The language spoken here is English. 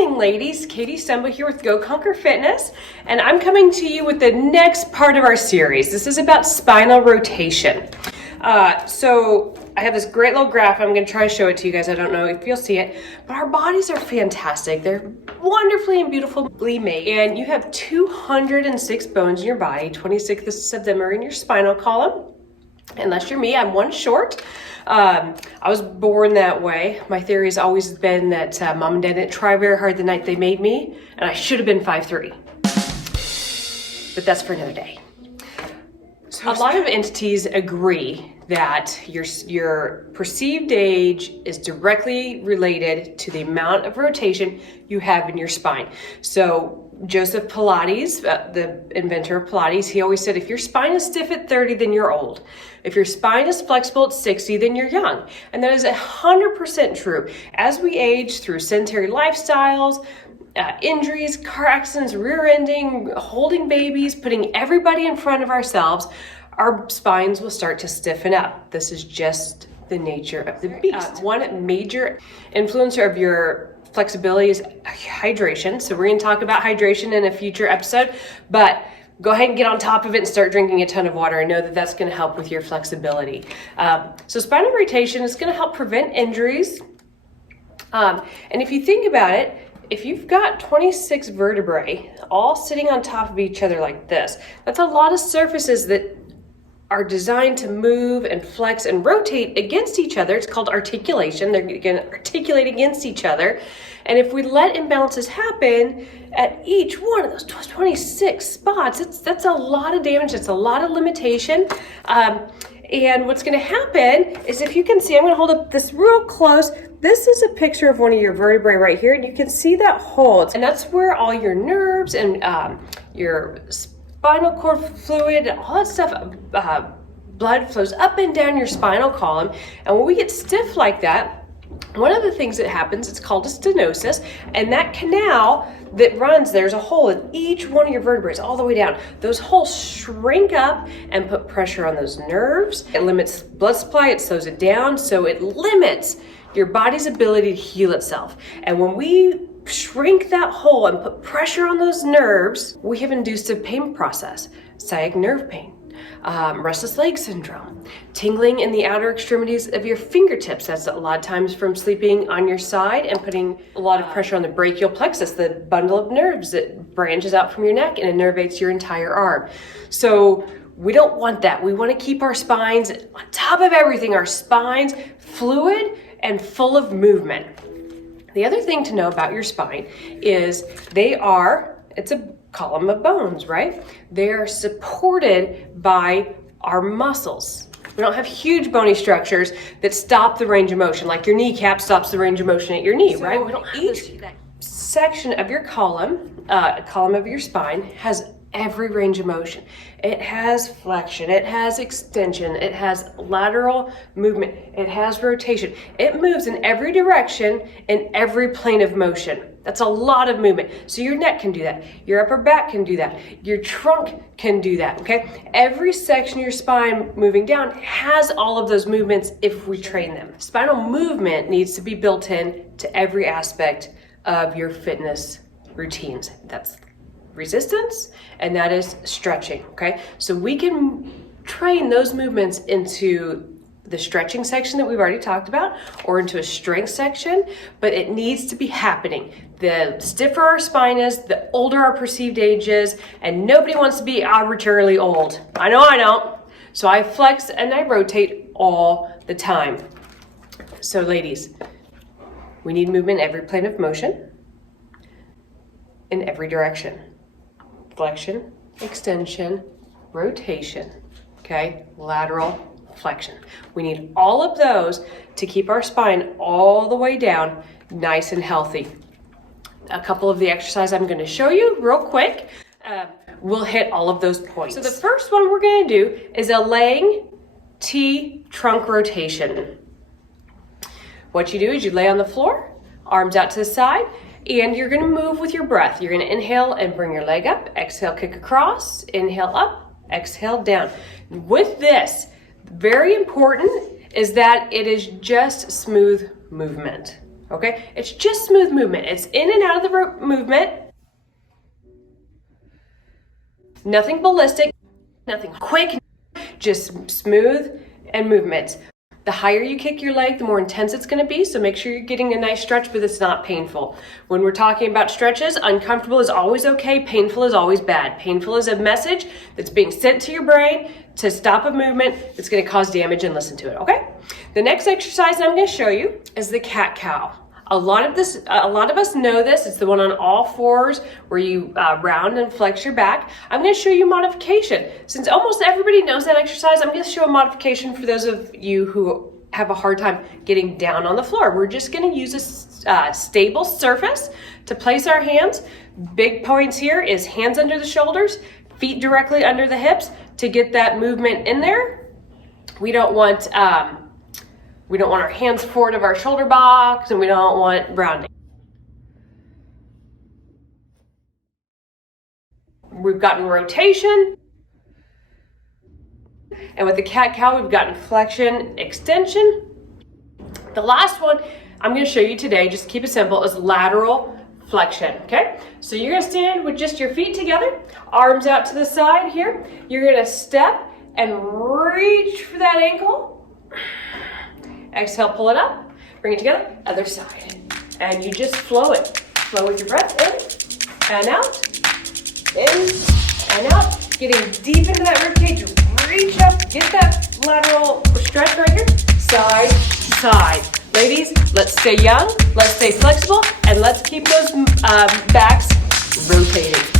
morning, ladies. Katie Stumbo here with Go Conquer Fitness, and I'm coming to you with the next part of our series. This is about spinal rotation. So I have this great little graph. I'm going to try to show it to you guys. I don't know if you'll see it, but our bodies are fantastic. They're wonderfully and beautifully made, and you have 206 bones in your body. 26 of them are in your spinal column. Unless you're me, I'm one short. I was born that way. My theory has always been that mom and dad didn't try very hard the night they made me, and I should have been 5'3". But that's for another day. So a lot of entities agree that your perceived age is directly related to the amount of rotation you have in your spine. So Joseph Pilates, the inventor of Pilates, he always said, if your spine is stiff at 30, then you're old. If your spine is flexible at 60, then you're young. And that is 100% true. As we age through sedentary lifestyles, injuries, car accidents, rear-ending, holding babies, putting everybody in front of ourselves, our spines will start to stiffen up. This is just the nature of the beast. One major influencer of your flexibility is hydration. So we're going to talk about hydration in a future episode, but go ahead and get on top of it and start drinking a ton of water and know that that's going to help with your flexibility. So spinal rotation is going to help prevent injuries. And if you think about it, if you've got 26 vertebrae all sitting on top of each other like this, that's a lot of surfaces that are designed to move and flex and rotate against each other. It's called articulation. They're going to articulate against each other. And if we let imbalances happen at each one of those 26 spots, that's a lot of damage. It's a lot of limitation. And what's going to happen is, if you can see, I'm going to hold up this real close. This is a picture of one of your vertebrae right here, and you can see that hole. And that's where all your nerves and your spinal cord fluid, all that stuff, blood flows up and down your spinal column. And when we get stiff like that, one of the things that happens, it's called a stenosis, and that canal that runs, there's a hole in each one of your vertebrae all the way down. Those holes shrink up and put pressure on those nerves. It limits blood supply, it slows it down, so it limits your body's ability to heal itself. And when we shrink that hole and put pressure on those nerves, we have induced a pain process. Sciatic nerve pain, restless leg syndrome, tingling in the outer extremities of your fingertips. That's a lot of times from sleeping on your side and putting a lot of pressure on the brachial plexus, the bundle of nerves that branches out from your neck and innervates your entire arm. So we don't want that. We want to keep our spines on top of everything, our spines fluid and full of movement. The other thing to know about your spine is it's a column of bones, right? They are supported by our muscles. We don't have huge bony structures that stop the range of motion, like your kneecap stops the range of motion at your knee, right? We don't each section of your column of your spine has every range of motion. It has flexion, it has extension, it has lateral movement, it has rotation. It moves in every direction in every plane of motion. That's a lot of movement. So your neck can do that. Your upper back can do that. Your trunk can do that, okay? Every section of your spine moving down has all of those movements if we train them. Spinal movement needs to be built in to every aspect of your fitness routines. That's resistance, and that is stretching, okay? So we can train those movements into the stretching section that we've already talked about, or into a strength section, but it needs to be happening. The stiffer our spine is, the older our perceived age is, and nobody wants to be arbitrarily old. I know I don't. So I flex and I rotate all the time. So ladies, we need movement in every plane of motion, in every direction. Flexion, extension, rotation, okay? Lateral flexion. We need all of those to keep our spine all the way down, nice and healthy. A couple of the exercises I'm going to show you real quick will hit all of those points. So the first one we're going to do is a laying T trunk rotation. What you do is you lay on the floor, arms out to the side, and you're going to move with your breath. You're going to inhale and bring your leg up, exhale, kick across, inhale up, exhale down. With this, very important is that it is just smooth movement. okay? It's just smooth movement. It's in and out of the movement. Nothing ballistic, nothing quick, just smooth and movements. The higher you kick your leg, the more intense it's going to be, so make sure you're getting a nice stretch, but it's not painful. When we're talking about stretches, uncomfortable is always okay, painful is always bad. Painful is a message that's being sent to your brain to stop a movement that's going to cause damage, and listen to it, okay? The next exercise I'm going to show you is the cat-cow. A lot of us know this. It's the one on all fours where you round and flex your back. I'm going to show you modification. Since almost everybody knows that exercise, I'm going to show a modification for those of you who have a hard time getting down on the floor. We're just going to use a stable surface to place our hands. Big points here is hands under the shoulders, feet directly under the hips to get that movement in there. We don't want our hands forward of our shoulder box, and we don't want rounding. We've gotten rotation. And with the cat-cow, we've gotten flexion, extension. The last one I'm going to show you today, just to keep it simple, is lateral flexion, okay? So you're going to stand with just your feet together, arms out to the side here. You're going to step and reach for that ankle. Exhale, pull it up, bring it together, other side. And you just flow it. Flow with your breath in and out, in and out. Getting deep into that ribcage, reach up, get that lateral stretch right here, side to side. Ladies, let's stay young, let's stay flexible, and let's keep those backs rotating.